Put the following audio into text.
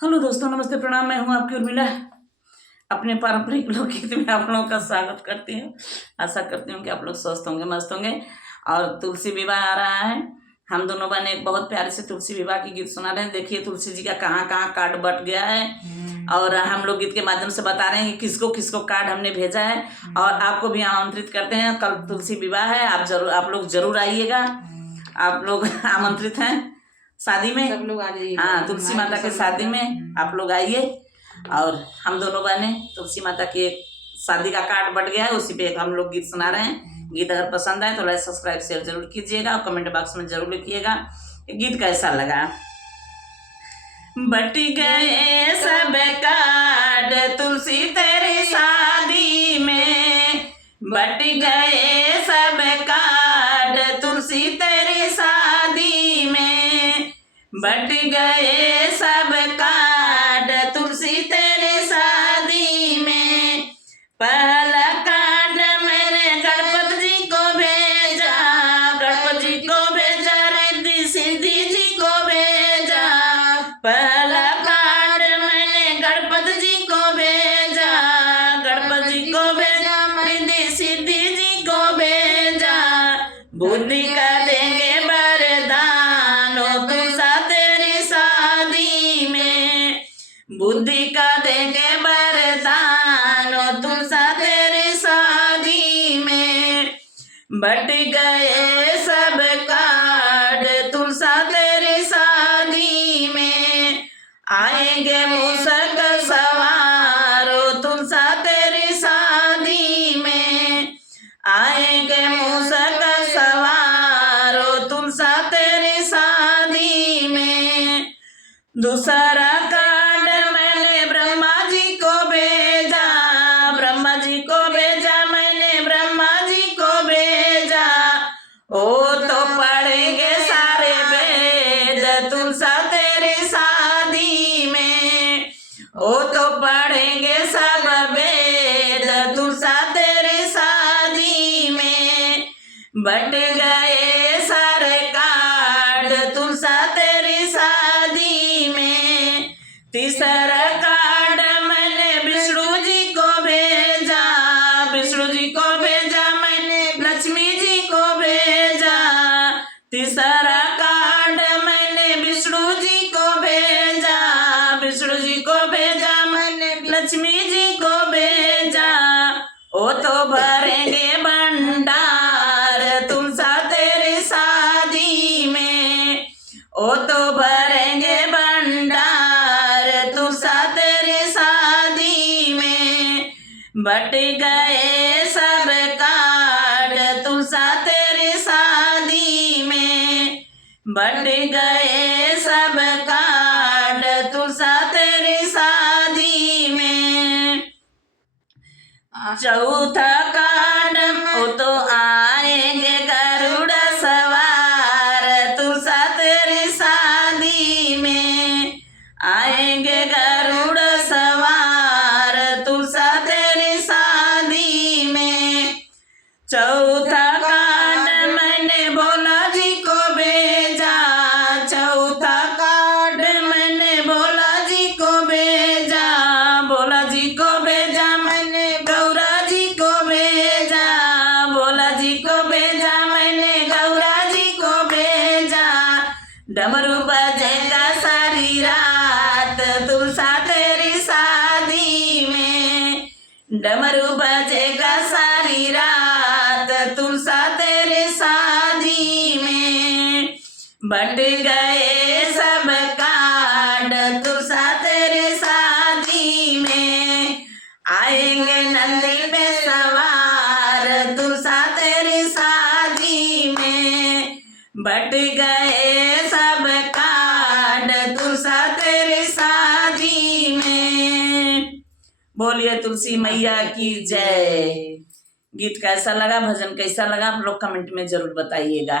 Hello दोस्तों, नमस्ते, प्रणाम। मैं हूं आपकी उर्मिला। अपने पारंपरिक लोकगीत में आप लोगों का स्वागत करती हूँ। आशा करती हूँ कि आप लोग स्वस्थ होंगे, मस्त होंगे। और तुलसी विवाह आ रहा है। हम दोनों बहन एक बहुत प्यारे से तुलसी विवाह की गीत सुना रहे हैं। देखिए तुलसी जी का कहाँ कहाँ कार्ड बट गया है और हम लोग गीत के माध्यम से बता रहे हैं कि किसको किसको कार्ड हमने भेजा है। और आपको भी आमंत्रित करते हैं। कल तुलसी विवाह है, आप लोग जरूर आइएगा। आप लोग आमंत्रित हैं शादी में। सब लोग आ जाइए। हाँ, तुलसी माता के शादी में आप लोग आइए। और हम दोनों बहने तुलसी माता की एक शादी का कार्ड बट गया है, उसी पे एक हम लोग गीत सुना रहे हैं। गीत अगर पसंद आए तो लाइक सब्सक्राइब शेयर जरूर कीजिएगा और कमेंट बॉक्स में जरूर लिखिएगा गीत कैसा लगा। बट गए सब कार्ड तुलसी तेरी शादी में, बट गए सब कार्ड तुलसी तेरी शादी में, बट गए सब कार्ड तुलसी तेरी शादी में। पहला कार्ड मैंने गणपति जी को भेजा, गणपति जी को भेजा, रिद्धि सिद्धि जी को भेजा। पहला कार्ड मैंने गणपति जी को भेजा, गणपति जी को भेजा, रिद्धि सिद्धि जी को भेजा। बुद्धि का देंगे वरदान ओ तुलसा तेरी शादी में, बुद्धि का देंगे वरदान ओ तुलसा तेरी शादी में। बट गए सब कार्ड तुलसा तेरी शादी में, आएंगे मूसक सवार ओ तुलसा तेरी शादी में, आएंगे मूसक सवार ओ तुलसा तेरी शादी में। दूसरा कार्ड मैंने ब्रह्मा जी को भेजा, ब्रह्मा जी को भेजा, मैंने ब्रह्मा जी को भेजा। ओ तो पढ़ेंगे सारे वेद तुलसा तेरी शादी में, ओ तो पढ़ेंगे सब वेद तुलसा तेरी शादी में। बट गए सारे कार्ड तुलसा तेरी शादी में। तीसरा कार्ड मैंने विष्णु जी को भेजा, विष्णु जी को भेजा, मैंने लक्ष्मी जी को भेजा। तीसरा कार्ड मैंने विष्णु जी को भेजा, विष्णु जी को भेजा, मैंने लक्ष्मी जी को भेजा। ओ तो भरेंगे भंडार तुलसा तेरी शादी में, ओ तो भरेंगे भंडार तुलसा तेरी शादी में। बट गए सब कार्ड तुलसा तेरी शादी में, बट गए सब कार्ड तुलसा तेरी शादी में। चौथा कार्ड ओ तो आएंगे गरुड़ सवार तुलसा तेरी शादी में, आएंगे गरुड़ सवार तुलसा तेरी शादी में। चौथा कार्ड मैंने भोला जी को भेजा, चौथा कार्ड मैंने भोला जी को भेजा, भोला जी को भेजा, मैंने गौरा जी को भेजा, भोला जी को भेजा, मैंने गौरा जी को भेजा। डमरू बजेगा सारी रात तुलसा तेरी शादी में, डमरू बजेगा सारी रात तुलसा तेरी शादी में। बट गए सब कार्ड तुलसा तेरी शादी में, आएंगे नंदी पे सवार तुलसा तेरी शादी में। बट गए सब कार्ड तुलसा तेरी शादी में। बोलिए तुलसी मैया की जय। गीत कैसा लगा, भजन कैसा लगा, आप लोग कमेंट में जरूर बताइएगा।